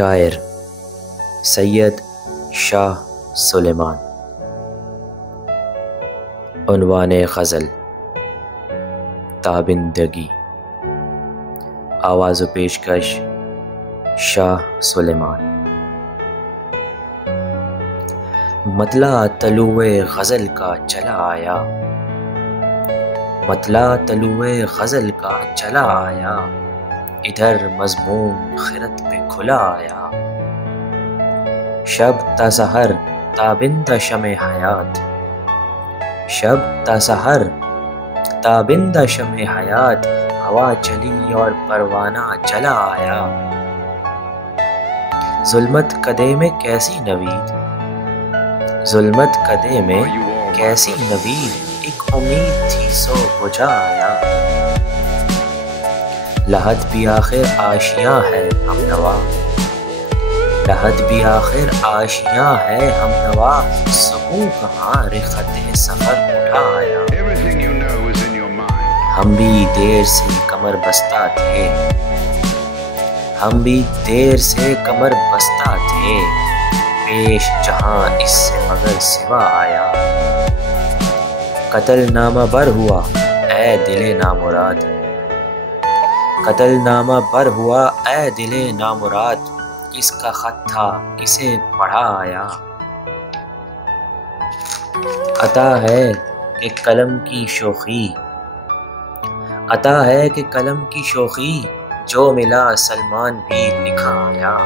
شاعر سید شاہ سلیمان۔ عنوان غزل تابندگی۔ آواز و پیشکش شاہ سلیمان۔ مطلع طلوع غزل کا چلا آیا، مطلع طلوع غزل کا چلا آیا، ادھر مضمون خرد پہ کھلا آیا۔ شب تا سحر تابندہ شمع حیات، شب تا سحر تابندہ شمع حیات، ہوا چلی اور پروانہ چلا آیا۔ ظلمت کدے میں کیسی نوید، ظلمت کدے میں کیسی نوید، ایک امید تھی سو بجھا آیا۔ لحد بھی آخر آشیاں ہے ہم نوا، لحد بھی آخر آشیاں ہے ہم نوا، سکون کہاں رخت سفر اٹھا آیا۔ ہم بھی دیر سے کمر بستہ تھے، ہم بھی دیر سے کمر بستہ تھے، پیش جہاں اس سے مگر سوا آیا۔ قتل نامہ بر ہوا اے دل نامراد، قتل نامہ بر ہوا اے دل نامراد، کس کا خط تھا کسے پڑھا آیا۔ عطا ہے کہ قلم کی شوخی، عطا ہے کہ قلم کی شوخی، جو ملا سلمان بھی لکھا آیا۔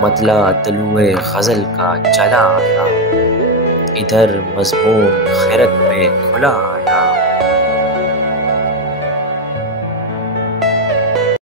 مطلع طلوع غزل کا چلا آیا، ادھر مضمون خرد پہ کھلا آیا۔